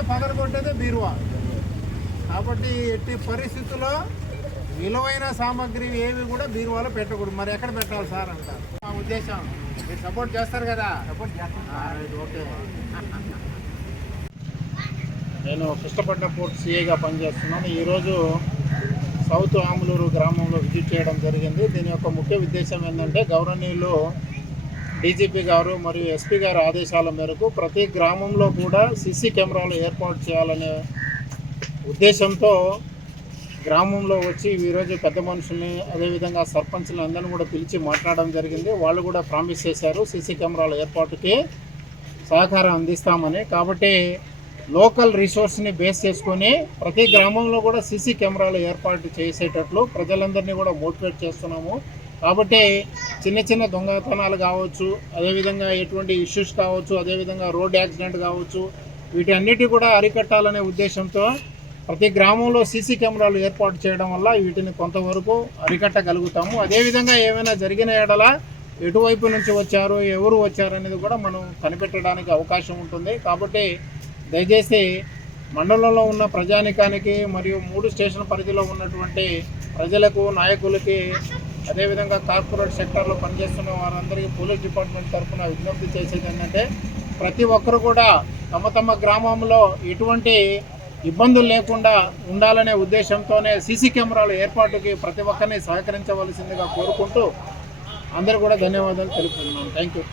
వెంటనే పగలగొట్టేదే బీరువా. కాబట్టి ఎట్టి పరిస్థితుల్లో విలువైన సామాగ్రి ఏవి కూడా బీరువాలో పెట్టకూడదు. మరి ఎక్కడ పెట్టాలి సార్ అంటారు. మా ఉద్దేశం మీరు సపోర్ట్ చేస్తారు కదా? సపోర్ట్ చేస్తాను. ఓకే. నేను కృష్ణపట్నం పోర్ట్ సిఐగా పనిచేస్తున్నాను. ఈరోజు సౌత్ ఆములూరు గ్రామంలో విజిట్ చేయడం జరిగింది. దీని యొక్క ముఖ్య ఉద్దేశం ఏంటంటే, గౌరవనీయులు డీజీపీ గారు మరియు ఎస్పీ గారి ఆదేశాల మేరకు ప్రతి గ్రామంలో కూడా సీసీ కెమెరాలు ఏర్పాటు చేయాలనే ఉద్దేశంతో గ్రామంలో వచ్చి ఈరోజు పెద్ద మనుషుల్ని, అదేవిధంగా సర్పంచ్ని అందరినీ కూడా పిలిచి మాట్లాడడం జరిగింది. వాళ్ళు కూడా ప్రామిస్ చేశారు సీసీ కెమెరాల ఏర్పాటుకి సహకారం అందిస్తామని. కాబట్టి లోకల్ రిసోర్స్ని బేస్ చేసుకొని ప్రతి గ్రామంలో కూడా సీసీ కెమెరాలు ఏర్పాటు చేసేటట్లు ప్రజలందరినీ కూడా మోటివేట్ చేస్తున్నాము. కాబట్టి చిన్న చిన్న దొంగతనాలు కావచ్చు, అదేవిధంగా ఎటువంటి ఇష్యూస్ కావచ్చు, అదేవిధంగా రోడ్ యాక్సిడెంట్ కావచ్చు, వీటన్నిటి కూడా అరికట్టాలనే ఉద్దేశంతో ప్రతి గ్రామంలో సీసీ కెమెరాలు ఏర్పాటు చేయడం వల్ల వీటిని కొంతవరకు అరికట్టగలుగుతాము. అదేవిధంగా ఏమైనా జరిగిన ఎడల ఎటువైపు నుంచి వచ్చారు, ఎవరు వచ్చారు అనేది కూడా మనం కనిపెట్టడానికి అవకాశం ఉంటుంది. కాబట్టి దయచేసి మండలంలో ఉన్న ప్రజానికానికి మరియు 3 స్టేషన్ పరిధిలో ఉన్నటువంటి ప్రజలకు, నాయకులకి, అదేవిధంగా కార్పొరేట్ సెక్టార్లో పనిచేస్తున్న వారందరికీ పోలీస్ డిపార్ట్మెంట్ తరఫున విజ్ఞప్తి చేసేది ఏంటంటే, ప్రతి ఒక్కరు కూడా తమ తమ గ్రామంలో ఎటువంటి ఇబ్బందులు లేకుండా ఉండాలనే ఉద్దేశంతోనే సీసీ కెమెరాల ఏర్పాటుకి ప్రతి ఒక్కరిని సహకరించవలసిందిగా కోరుకుంటూ అందరూ కూడా ధన్యవాదాలు తెలుపుతున్నాను. Thank you.